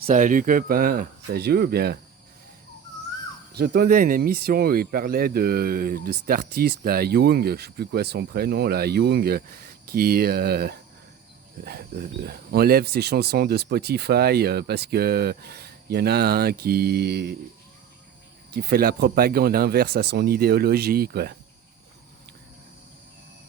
Salut copain, ça joue bien. J'entendais une émission où il parlait de cet artiste là, Jung, je sais plus quoi son prénom là, Jung, qui enlève ses chansons de Spotify parce que il y en a un qui fait la propagande inverse à son idéologie quoi.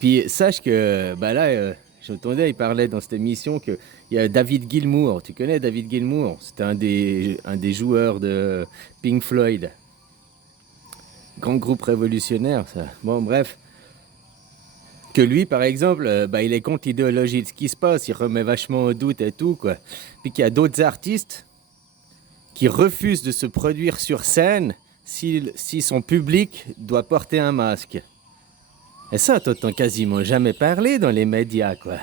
Puis sache que bah là, j'entendais, il parlait dans cette émission que il y a David Gilmour. Tu connais David Gilmour? C'était un des joueurs de Pink Floyd. Grand groupe révolutionnaire, ça. Bon, bref. Que lui, par exemple, bah, il est contre l'idéologie de ce qui se passe, il remet vachement au doute et tout, quoi. Puis qu'il y a d'autres artistes qui refusent de se produire sur scène si son public doit porter un masque. Et ça, t'entends quasiment jamais parler dans les médias, quoi.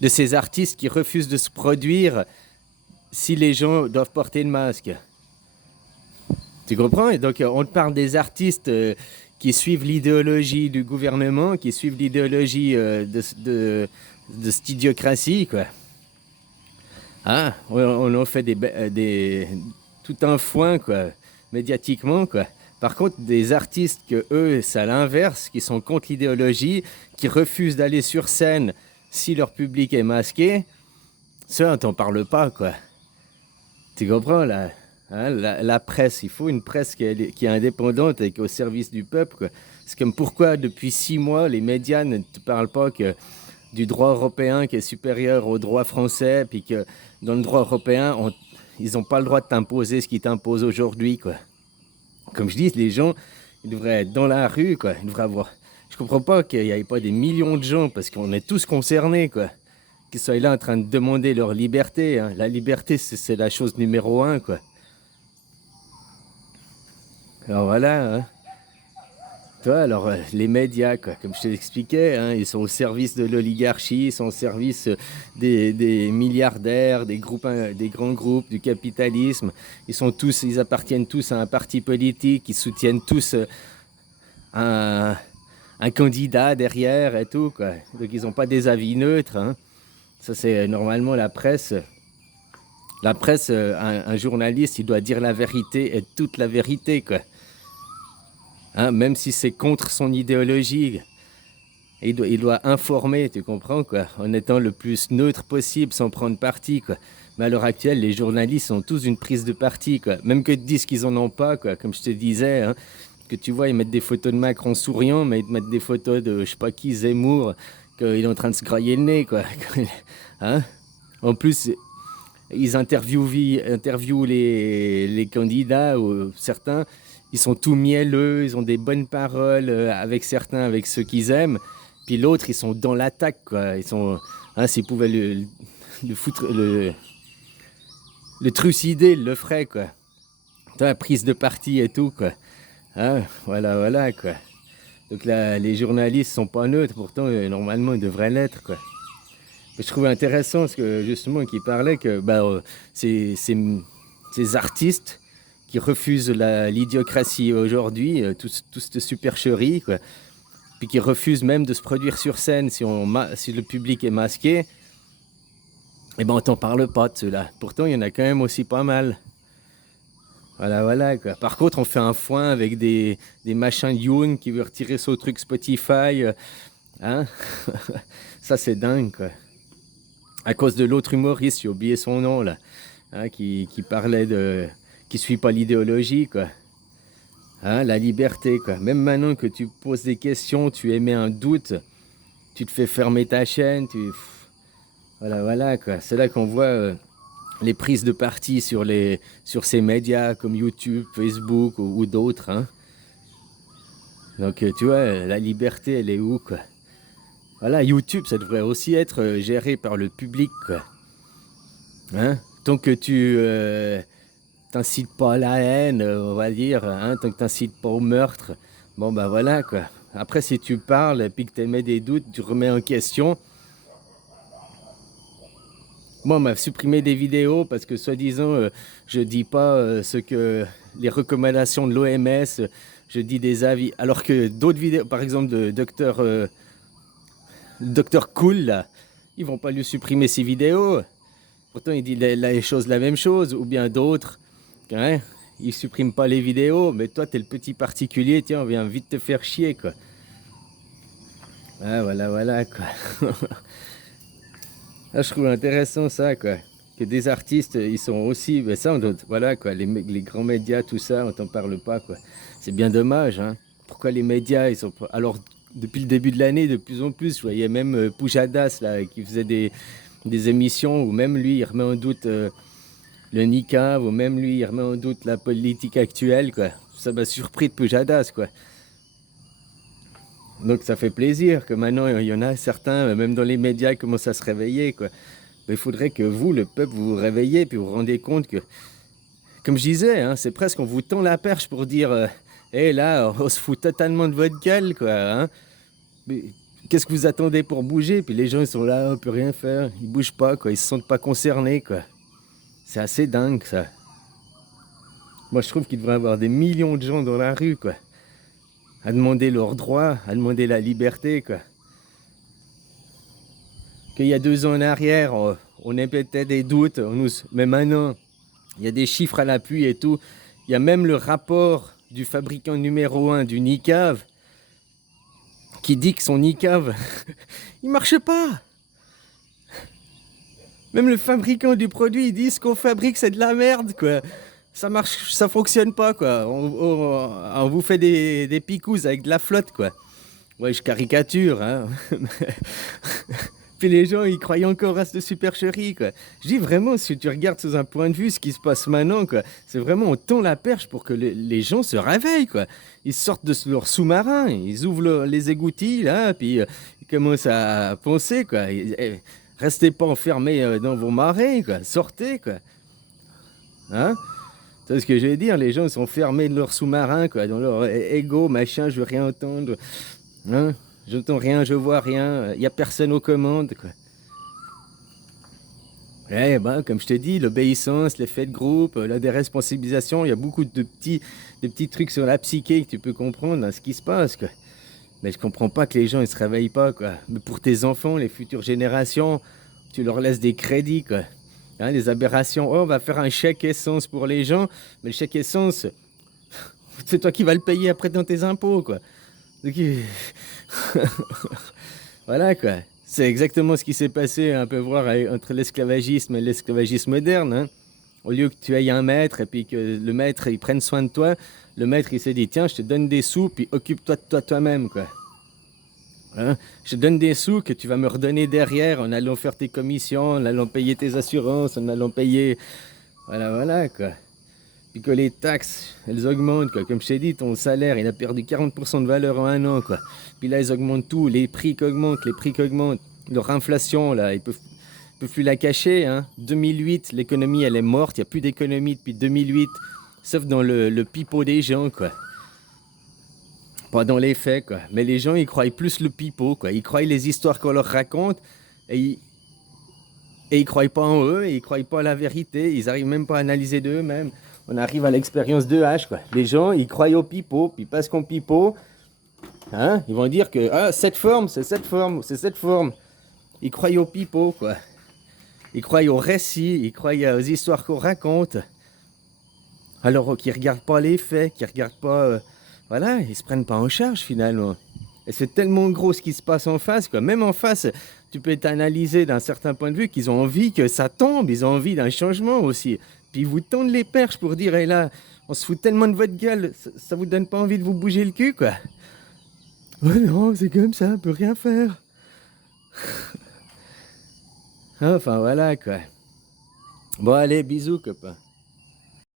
De ces artistes qui refusent de se produire si les gens doivent porter le masque. Tu comprends? Et donc, on te parle des artistes qui suivent l'idéologie du gouvernement, qui suivent l'idéologie de cette idiocratie, quoi. Ah, on en fait tout un foin, quoi, médiatiquement, quoi. Par contre, des artistes que eux, c'est à l'inverse, qui sont contre l'idéologie, qui refusent d'aller sur scène si leur public est masqué, ça, on t'en parle pas, quoi. Tu comprends, là? Hein, la presse, il faut une presse qui est indépendante et qui est au service du peuple, quoi. C'est comme pourquoi, depuis 6 mois, les médias ne te parlent pas que du droit européen qui est supérieur au droit français, puis que dans le droit européen, ils n'ont pas le droit de t'imposer ce qu'ils t'imposent aujourd'hui, quoi. Comme je dis, les gens, ils devraient être dans la rue, quoi. Ils devraient avoir... Je comprends pas qu'il n'y ait pas des millions de gens, parce qu'on est tous concernés, quoi. Qu'ils soient là en train de demander leur liberté, hein. La liberté, c'est la chose numéro un, quoi. Alors voilà, hein. Toi, alors les médias, quoi, comme je te l'expliquais, hein, ils sont au service de l'oligarchie, ils sont au service des milliardaires, des grands groupes, du capitalisme. Ils appartiennent tous à un parti politique, ils soutiennent tous un, un candidat derrière et tout, quoi. Donc ils n'ont pas des avis neutres, hein. Ça c'est normalement la presse. La presse, un journaliste, il doit dire la vérité et toute la vérité, quoi. Hein, même si c'est contre son idéologie. Et il doit informer, tu comprends, quoi, en étant le plus neutre possible, sans prendre parti, quoi. Mais à l'heure actuelle, les journalistes sont tous une prise de parti, quoi. Même que ils disent qu'ils en ont pas, quoi, comme je te disais, hein, que tu vois, ils mettent des photos de Macron souriant, mais ils te mettent des photos de, je sais pas qui, Zemmour, qu'il est en train de se grailler le nez, quoi. Hein. En plus, ils interviewent les candidats, ou certains, ils sont tout mielleux, ils ont des bonnes paroles avec certains, avec ceux qu'ils aiment. Puis l'autre, ils sont dans l'attaque, quoi. Ils sont, hein, s'ils pouvaient le trucider, ils le feraient, quoi. La prise de parti et tout, quoi. Hein, voilà, voilà, quoi. Donc là, les journalistes sont pas neutres, pourtant, normalement, ils devraient l'être, quoi. Je trouvais intéressant ce que justement qui parlait que bah, ces artistes qui refusent l'idiocratie aujourd'hui, toute cette supercherie, quoi, puis qui refusent même de se produire sur scène si le public est masqué, eh ben on t'en parle pas de ceux-là. Pourtant, il y en a quand même aussi pas mal. Voilà, voilà, quoi. Par contre, on fait un foin avec des machins Yoon qui veut retirer son truc Spotify. Hein. Ça, c'est dingue, quoi. À cause de l'autre humoriste, j'ai oublié son nom là, hein, qui parlait qui suit pas l'idéologie, quoi. Hein, la liberté, quoi. Même maintenant que tu poses des questions, tu émets un doute, tu te fais fermer ta chaîne, voilà, voilà, quoi. C'est là qu'on voit les prises de parti sur ces médias comme YouTube, Facebook ou d'autres, hein. Donc tu vois, la liberté, elle est où, quoi. Voilà, YouTube, ça devrait aussi être géré par le public, quoi. Hein? Tant que tu t'incites pas à la haine, on va dire, hein, tant que t'incites pas au meurtre, bon bah voilà, quoi. Après, si tu parles et puis que tu émets des doutes, tu remets en question. Moi, on m'a supprimé des vidéos parce que soi-disant, je dis pas ce que les recommandations de l'OMS, je dis des avis. Alors que d'autres vidéos, par exemple de docteur Cool, là, ils vont pas lui supprimer ses vidéos. Pourtant, il dit les choses la même chose, ou bien d'autres. Hein, il supprime pas les vidéos, mais toi, t'es le petit particulier, tiens, on vient vite te faire chier, quoi. Ah, voilà, voilà, quoi. Ah, je trouve intéressant ça, quoi. Que des artistes, ils sont aussi, ben ça, voilà, quoi, les grands médias, tout ça, on t'en parle pas, quoi. C'est bien dommage, hein. Pourquoi les médias, ils sont pas... Alors, depuis le début de l'année, de plus en plus, je voyais même Pujadas, là, qui faisait des émissions où même lui, il remet en doute le niqab, ou même lui, il remet en doute la politique actuelle, quoi. Ça m'a surpris de Pujadas, quoi. Donc ça fait plaisir que maintenant, il y en a certains, même dans les médias, qui commencent à se réveiller, quoi. Mais il faudrait que vous, le peuple, vous vous réveillez, puis vous vous rendez compte que, comme je disais, hein, c'est presque on vous tend la perche pour dire hé là, on se fout totalement de votre gueule, quoi. Hein. Mais qu'est-ce que vous attendez pour bouger? Puis les gens, ils sont là, on peut rien faire, ils bougent pas, quoi, ils se sentent pas concernés, quoi. C'est assez dingue, ça. Moi, je trouve qu'il devrait y avoir des millions de gens dans la rue, quoi, à demander leurs droits, à demander la liberté, quoi. Qu'il y a 2 ans en arrière, on émettait des doutes, mais maintenant, il y a des chiffres à l'appui et tout. Il y a même le rapport du fabricant numéro 1 du niqab qui dit que son niqab, il marche pas. Même le fabricant du produit, il dit ce qu'on fabrique, c'est de la merde, quoi. Ça marche, ça fonctionne pas, quoi. On vous fait des picouses avec de la flotte, quoi. Ouais, je caricature, hein. Puis les gens, ils croient encore à cette supercherie, quoi. Je dis vraiment, si tu regardes sous un point de vue ce qui se passe maintenant, quoi, c'est vraiment, on tend la perche pour que les gens se réveillent, quoi. Ils sortent de leur sous-marin, ils ouvrent les égouttis, là, puis ils commencent à penser, quoi. Restez pas enfermés dans vos marais, quoi. Sortez, quoi. Hein? C'est ce que je veux dire, les gens sont fermés de leur sous-marin, quoi, dans leur ego, machin, je veux rien entendre. Hein? J'entends rien, je vois rien, il n'y a personne aux commandes, quoi. Eh ben, comme je te dis, l'obéissance, l'effet de groupe, la déresponsabilisation, il y a beaucoup de petits trucs sur la psyché que tu peux comprendre, hein, ce qui se passe, quoi. Mais je comprends pas que les gens, ils se réveillent pas, quoi. Mais pour tes enfants, les futures générations, tu leur laisses des crédits, quoi. Hein, des aberrations. Oh, on va faire un chèque essence pour les gens, mais le chèque essence, c'est toi qui vas le payer après dans tes impôts, quoi. Donc, voilà, quoi. C'est exactement ce qui s'est passé, un peu voir entre l'esclavagisme et l'esclavagisme moderne. Hein. Au lieu que tu ailles un maître et puis que le maître il prenne soin de toi, le maître il s'est dit tiens, je te donne des sous puis occupe-toi de toi toi-même, quoi. Hein. Je te donne des sous que tu vas me redonner derrière en allant faire tes commissions, en allant payer tes assurances, en allant payer. Voilà, voilà, quoi. Puis que les taxes, elles augmentent, quoi. Comme je t'ai dit, ton salaire, il a perdu 40% de valeur en un an, quoi. Puis là, ils augmentent tout, les prix qui augmentent, les prix qui augmentent. Leur inflation, là, ils peuvent plus la cacher, hein. 2008, l'économie, elle est morte, il n'y a plus d'économie depuis 2008, sauf dans le pipeau des gens, quoi. Pas dans les faits, quoi. Mais les gens, ils croient plus le pipeau, quoi. Ils croient les histoires qu'on leur raconte, et ils croient pas en eux, et ils croient pas à la vérité, ils arrivent même pas à analyser d'eux-mêmes. On arrive à l'expérience de H, quoi. Les gens, ils croient au pipeau, puis parce qu'on pipeau, hein, ils vont dire que cette forme, c'est cette forme, c'est cette forme. Ils croient au pipeau, quoi. Ils croient aux récits, ils croient aux histoires qu'on raconte. Alors qu'ils regardent pas les faits, qu'ils regardent pas... voilà, ils se prennent pas en charge, finalement. Et c'est tellement gros ce qui se passe en face, quoi. Même en face, tu peux t'analyser d'un certain point de vue qu'ils ont envie que ça tombe, ils ont envie d'un changement aussi. Puis ils vous tendent les perches pour dire, hé là, on se fout tellement de votre gueule, ça vous donne pas envie de vous bouger le cul, quoi. Oh non, c'est comme ça, on peut rien faire. Enfin, voilà, quoi. Bon, allez, bisous, copain.